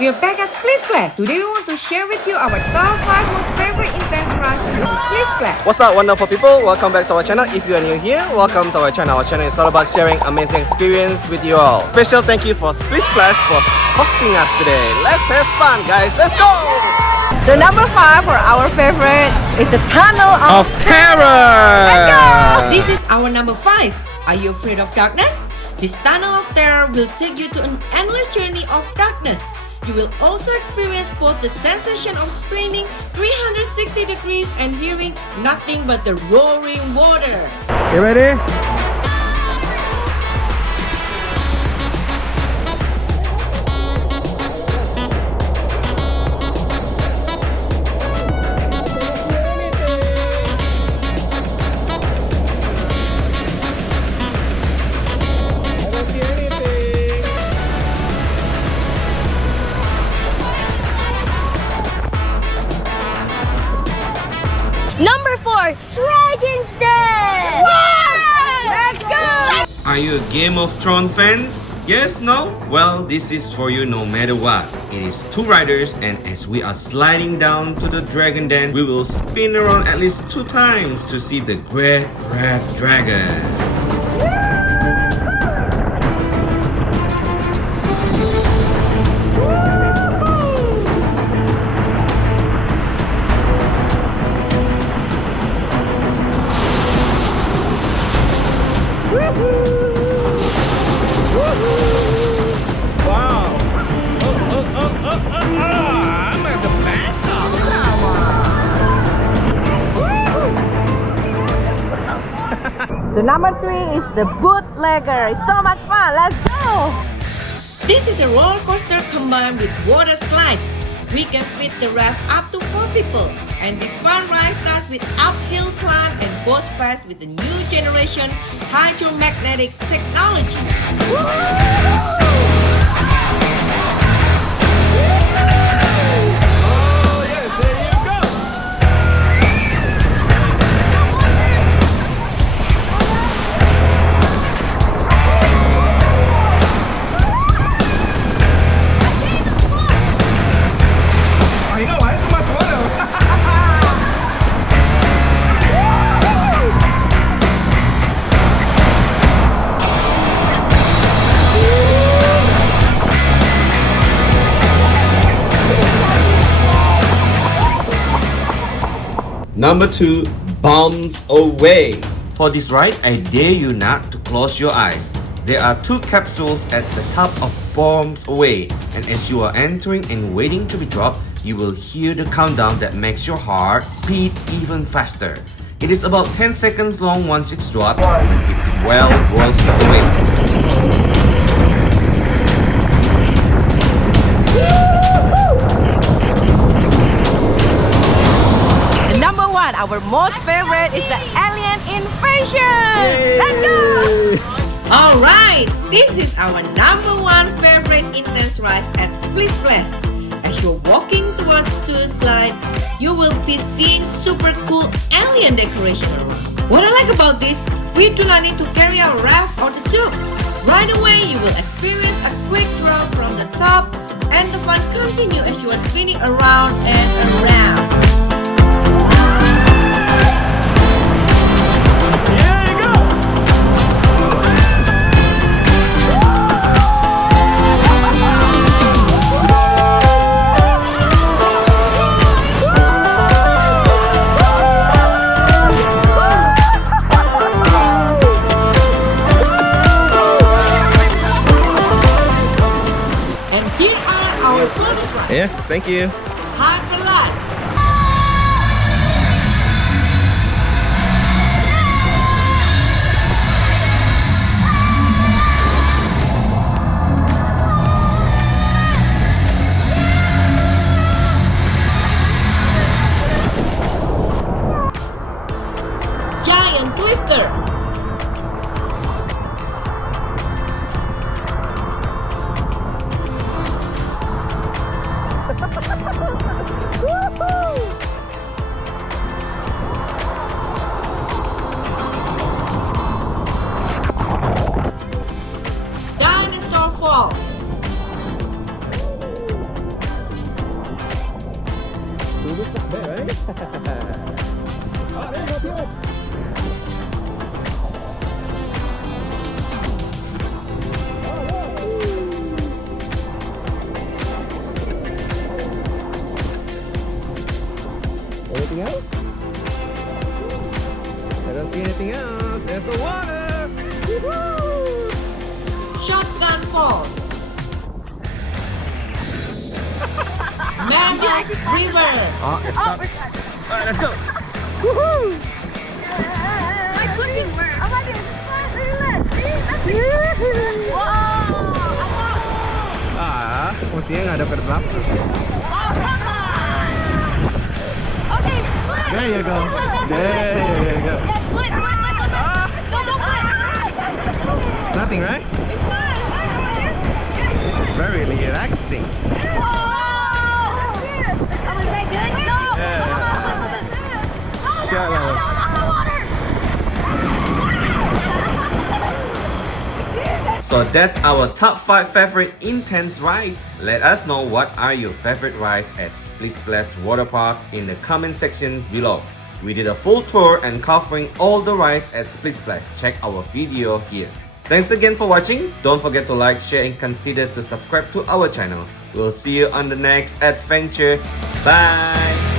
We are back at Splish Splash. Today we want to share with you our top 5 most favorite intense rides in Splish Splash. What's up, wonderful people? Welcome back to our channel. If you are new here, welcome to our channel. Our channel is all about sharing amazing experience with you all. Special thank you for Splish Splash for hosting us today. Let's have fun, guys. Let's go! The number 5 for our favorite is the Tunnel of Terror! Let's go! This is our number 5. Are you afraid of darkness? This Tunnel of Terror will take you to an endless journey of darkness. You will also experience both the sensation of spinning 360 degrees and hearing nothing but the roaring water. You ready? Number 4, Dragon's Den! Let's go! Are you a Game of Thrones fans? Yes? No? Well, this is for you no matter what. It is 2 riders, and as we are sliding down to the Dragon Den, we will spin around at least 2 times to see the Great Red Dragon. The number 3 is the Bootlegger. It's so much fun. Let's go! This is a roller coaster combined with water slides. We can fit the raft up to 4 people. And this fun ride starts with uphill climb and goes fast with the new generation hydromagnetic technology. Number 2, Bombs Away. For this ride, I dare you not to close your eyes. There are 2 capsules at the top of Bombs Away, and as you are entering and waiting to be dropped, you will hear the countdown that makes your heart beat even faster. It is about 10 seconds long once it's dropped, and it's well worth the wait. Our most favorite is the alien invasion! Yay! Let's go! Alright, this is our number 1 favorite intense ride at Splish Splash. As you're walking towards the slide, you will be seeing super cool alien decoration around. What I like about this, we do not need to carry our raft or the tube. Right away, you will experience a quick drop from the top, and the fun continues as you are spinning around and around. Yes, thank you. Have a lot. Giant Twister. there, right? Oh, there you go, Theo. Anything else? I don't see anything else. There's the water. Woo-hoo! Shotgun Falls. Mammoth River. Oh, it's Oh, not. we're done. Alright, let's go. Woohoo! My pushing work. I'm like, Whoa! Ah, mestinya nggak ada kedap. Oh, come on! Okay, split! There you go. There you go. Yeah, split. No, don't split! Nothing, right? Very relaxing. Whoa! Oh, is that good? No! Yeah. Oh, Shallow. So that's our top 5 favorite intense rides. Let us know what are your favorite rides at Splish Splash Waterpark in the comment sections below. We did a full tour and covering all the rides at Splish Splash. Check our video here. Thanks again for watching. Don't forget to like, share and consider to subscribe to our channel. We'll see you on the next adventure. Bye!